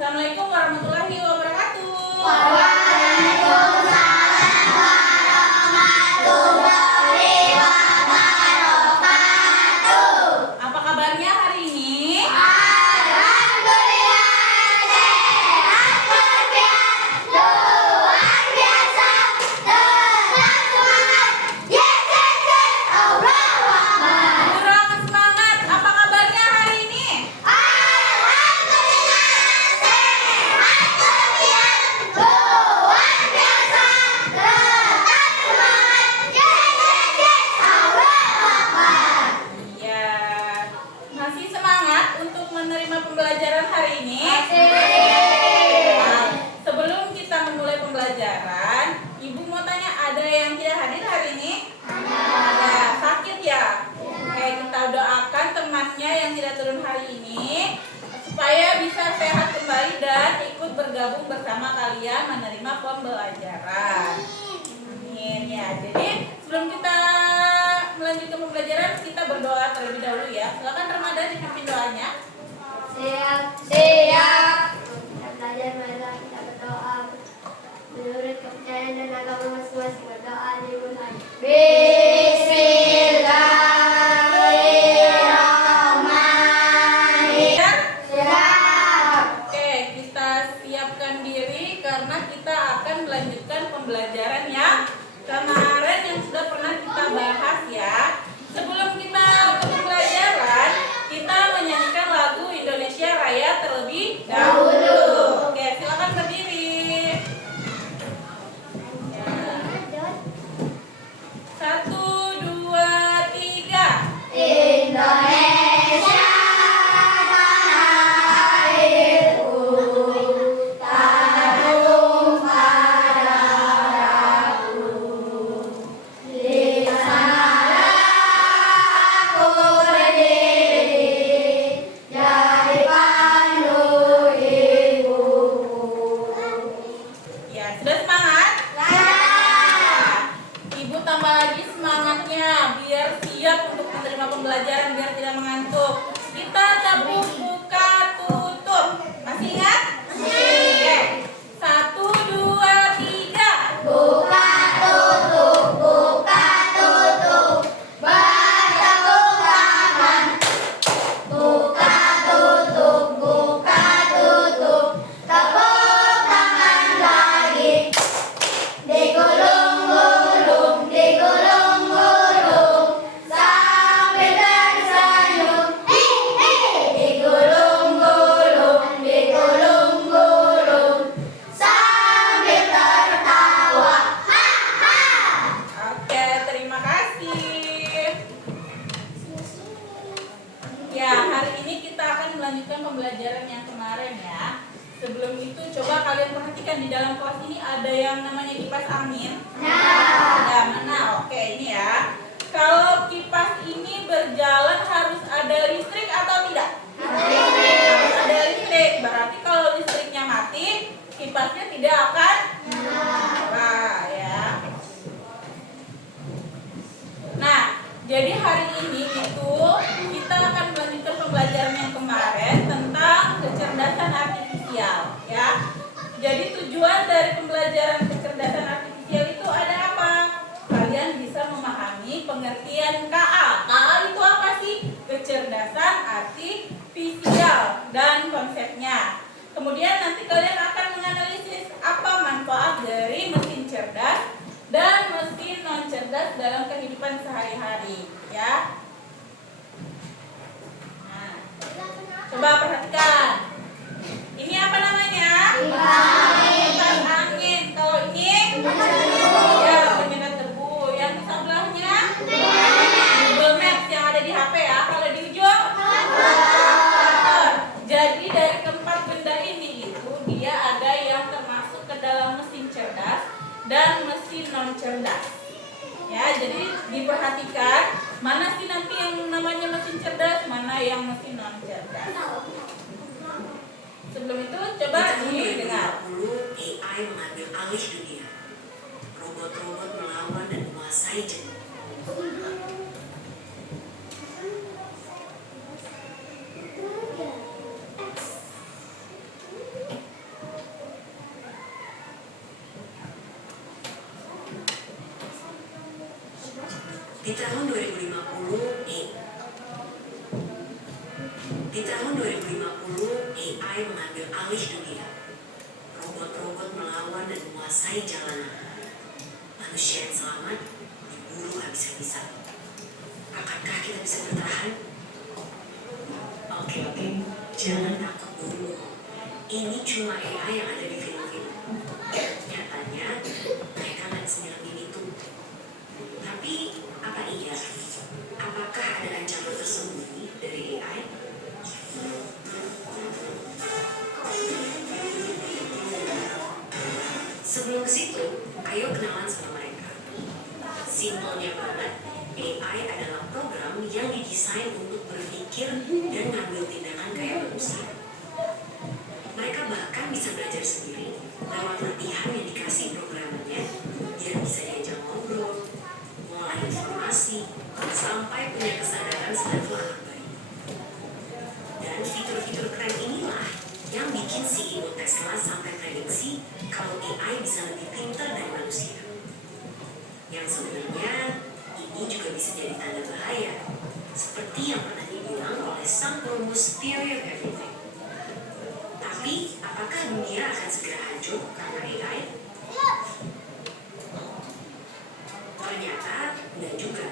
Assalamualaikum warahmatullahi wabarakatuh. Waalaikumsalam warahmatullahi wabarakatuh. Apa kabarnya hari ini? Alhamdulillah sehat walafiat, luar biasa, tetap semangat, yes yes yes, Allahu Akbar. Kurang semangat. Apa kabarnya hari ini? Alhamdulillah sehat walafiat, luar biasa, tetap semangat, yes yes yes, Allahu Akbar. Ya, masih semangat untuk menerima pembelajaran hari ini? Nah, sebelum kita memulai pembelajaran, Ibu mau tanya, ada yang tidak hadir hari ini? Ada. Sakit ya? Oke, kita doakan temannya yang tidak turun hari ini supaya bisa sehat kembali dan ikut bergabung bersama kalian menerima pembelajaran. Amin ya. Jadi sebelum kita melanjutkan pembelajaran, kita berdoa terlebih dahulu ya. Silakan Ramadan dipimpin doanya. Siap, siap. Kita belajar marilah kita berdoa menurut kepercayaan dan agama masing-masing. Berdoa dimulai. Bismillahirrahmanirrahim. Siap. Oke, kita siapkan diri karena kita akan melanjutkan pembelajaran yang kemarin yang sudah pernah kita bahas ya. Sebelum kita ke pembelajaran, kita menyanyikan lagu Indonesia Raya terlebih dahulu. Oke, silakan berdiri. Ya. 1, 2, 3. Indonesia tanah airku, tanah tumpah darahku. Di sanalah aku berdiri, jadi pandu ibuku. Ya, sudah semangat? Ibu tambah lagi semangatnya biar siap untuk menerima pembelajaran, biar tidak mengantuk. Kita gabung buka tutup. Masih ingat? Oke. 1, 2, 3. Buka tutup, bertepuk tangan. Buka tutup, tepuk tangan lagi. Digulung-gulung, sambil tersenyum. Digulung-gulung, sambil tertawa. Oke, terima kasih. Ya, hari ini kita akan melanjutkan pembelajaran yang kemarin ya. Sebelum itu coba kalian perhatikan di dalam kelas ini ada yang namanya kipas angin. Ada mana? Oke, ini ya. Kalau kipas ini berjalan harus ada listrik atau tidak? Harus ada listrik. Berarti kalau listriknya mati, kipasnya tidak akan nyala ya. Nah, jadi hari ini itu kita akan melanjutkan pembelajaran yang kemarin tentang kecerdasan artifisial ya. Jadi tujuan dari pembelajaran kecerdasan artifisial itu ada apa? Kalian bisa memahami pengertian KA. KA itu apa sih? Kecerdasan artifisial dan konsepnya. Kemudian nanti kalian akan menganalisis apa manfaat dari mesin cerdas dan mesin non cerdas dalam kehidupan sehari-hari ya. Nah, coba perhatikan. Ini apa namanya? Kipas angin. Kalau ini ya penyedot debu. Yang di sebelahnya Google Maps yang ada di HP ya. Kalau di ujung kalkulator. Jadi dari keempat benda ini itu dia ada yang termasuk ke dalam mesin cerdas dan mesin non cerdas. Ya, jadi diperhatikan mana sih nanti yang namanya mesin cerdas, mana yang mesin non cerdas. Sebelum itu coba didengar. AI mengambil alih dunia. Robot-robot melawan dan menguasai dunia. Di tahun 2050, AI mengambil alih dunia. Robot-robot melawan dan menguasai jalanan. Manusia yang selamat diburu habis-habisan. Akankah kita bisa bertahan? Oke, jangan takut dulu. Ini cuma AI yang ada di film-film. Nyatanya, mereka nggak senyelengin itu. Tapi, apa iya? Apakah ada ancaman tersembunyi dari AI? Sebelum ke situ, ayo kenalan sama mereka. Simpelnya banget, AI adalah program yang didesain untuk berpikir dan ngambil tindakan kayak manusia. Mereka bahkan bisa belajar sendiri lewat latihan yang dikasih programnya, biar bisa diajak ngobrol, ngolah informasi, sampai punya kesadaran selevel anak bayi. Dan fitur-fitur keren inilah yang bikin CEO Tesla sampai prediksi kalau AI bisa lebih pintar dari manusia. Yang sebenarnya ini juga bisa jadi tanda bahaya, seperti yang pernah dibilang oleh sang perumus Theory of Everything. Tapi, apakah dunia akan segera hancur karena AI? Ternyata, enggak juga.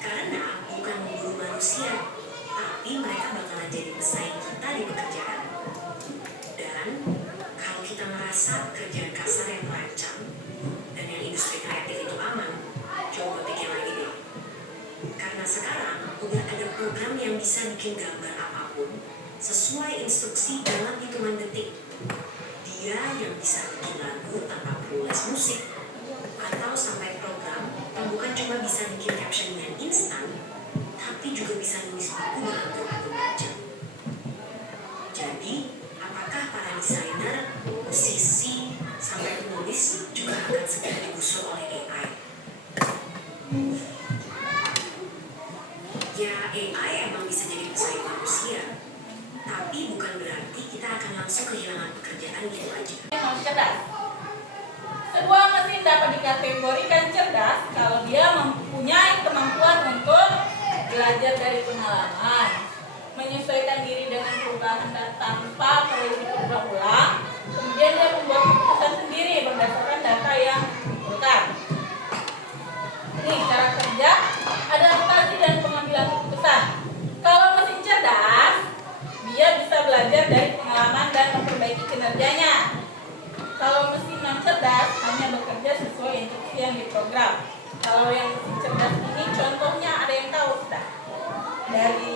Karena bukan memburu manusia, tapi mereka bakalan jadi pesaing kita di pekerjaan. Dan, kalau kita merasa kerjaan kasar yang terancam, dan yang industri kreatif itu aman, coba pikir lagi deh. Karena sekarang udah ada program yang bisa bikin gambar apapun sesuai instruksi dalam hitungan detik. Dia yang bisa bikin lagu tanpa perlu les musik, atau sampai program yang bukan cuma bisa bikin caption dengan instan, tapi juga bisa nulis buku dalam 24 jam. Jadi, apakah para desainer, musisi, sampai penulis juga akan segera digusur oleh AI? Ya, AI emang bisa jadi pesaing manusia, tapi bukan berarti kita akan langsung kehilangan pekerjaan gitu aja. Cerdas. Sebuah mesin dapat dikategorikan cerdas kalau dia mempunyai kemampuan untuk belajar dari pengalaman, menyesuaikan diri dengan perubahan dan tanpa perlu diulang-ulang, kemudian dia membuat keputusan sendiri berdasarkan data yang dikumpulkan. Ini cara kerja, adaptasi dan pengambilan keputusan. Kalau mesin cerdas, dia bisa belajar dari pengalaman dan memperbaiki kinerjanya. Kalau mesin non cerdas hanya bekerja sesuai instruksi yang diprogram. Kalau yang mesin cerdas ini contohnya ada yang tahu sudah dari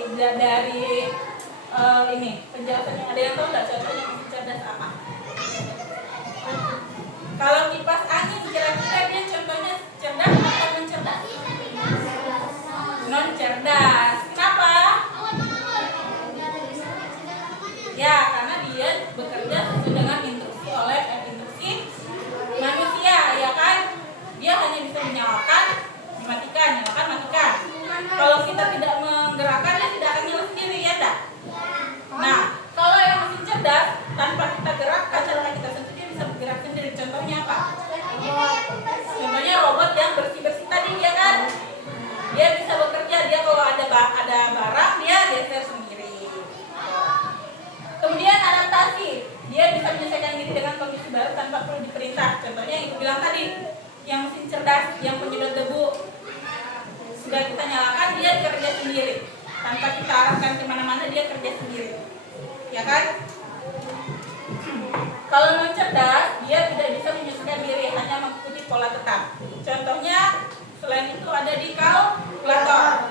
ini penjelasannya, ada yang tahu nggak contohnya mesin cerdas apa? Kalau kipas angin kira-kira dia contohnya cerdas atau non cerdas? Non cerdas. Kenapa? Ya, karena dia bekerja sesuai dengan instruksi manusia, ya kan? Dia hanya bisa menyalakan, dimatikan, nyalakan, matikan. Kalau kita tidak menggerakkan, dia tidak akan nyala sendiri, ya tak? Nah, kalau yang mesin cerdas, tanpa kita gerakkan, tanpa kita sentuh, dia bisa bergerak sendiri. Contohnya apa? Contohnya robot yang bersih-bersih tadi, ya kan? Dia bisa bekerja, dia kalau ada barang, dia geser sendiri. Kemudian adaptasi, dia bisa menyesuaikan diri dengan kondisi baru tanpa perlu diperintah. Contohnya yang ibu bilang tadi, yang mesin cerdas, yang penyedot debu, sudah kita nyalakan, dia kerja sendiri. Tanpa kita arahkan kemana-mana, dia kerja sendiri, ya kan? Kalau non cerdas, dia tidak bisa menyesuaikan diri, hanya mengikuti pola tetap. Contohnya, selain itu ada di kalkulator.